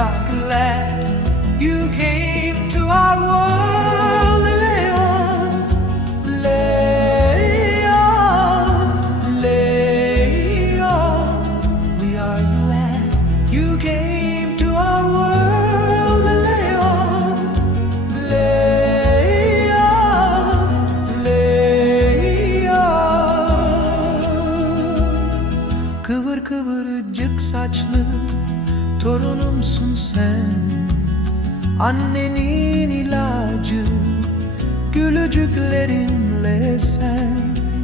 are glad you came to our world, Leon. Leon, Leon, we are glad you came to our world, Leon. Leon, Leon. Kıvır kıvırcık saçlı torunumsun sen, annenin ilacı, gülücüklerinle sen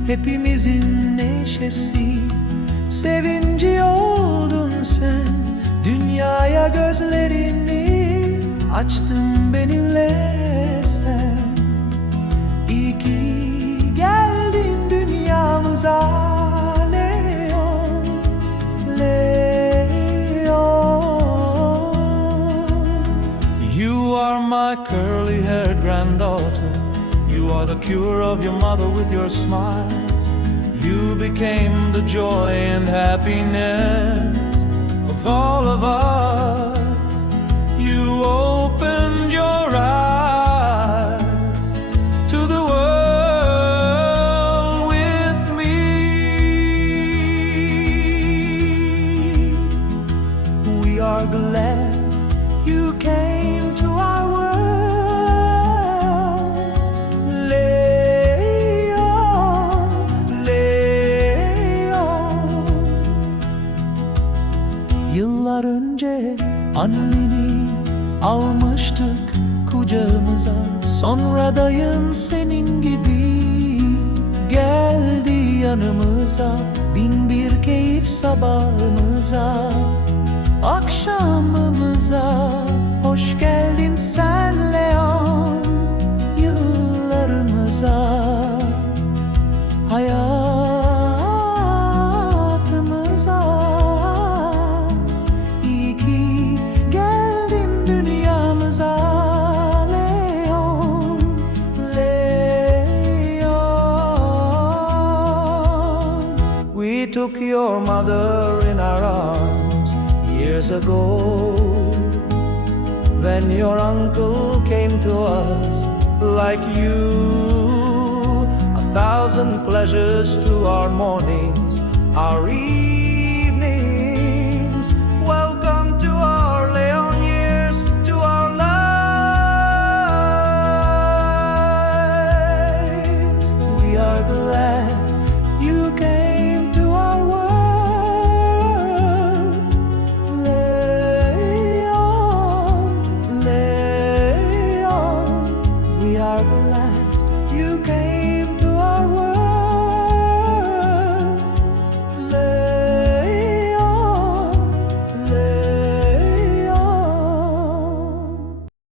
hepimizin neşesi, sevinci oldun sen. Dünyaya gözlerini açtın benimle sen. İyi ki geldin dünyamıza. You are my curly-haired granddaughter. You are the cure of your mother with your smiles. You became the joy and happiness of all of us. You opened your eyes to the world with me. We are glad you came to our world, Leon, Leon. Yıllar önce anneni almıştık kucağımıza. Sonra dayın senin gibi geldi yanımıza. Bin bir keyif sabahımıza, akşamımıza. Hoş geldin sen Leon, yıllarımıza, hayatımıza. İyi ki geldin dünyamıza, Leon, Leon. We took your mother in our arms years ago. Then your uncle came to us like you. 1,000 pleasures to our mornings, our evenings. Welcome to our Leon years, to our lives. We are glad you came to our world. We are glad you came.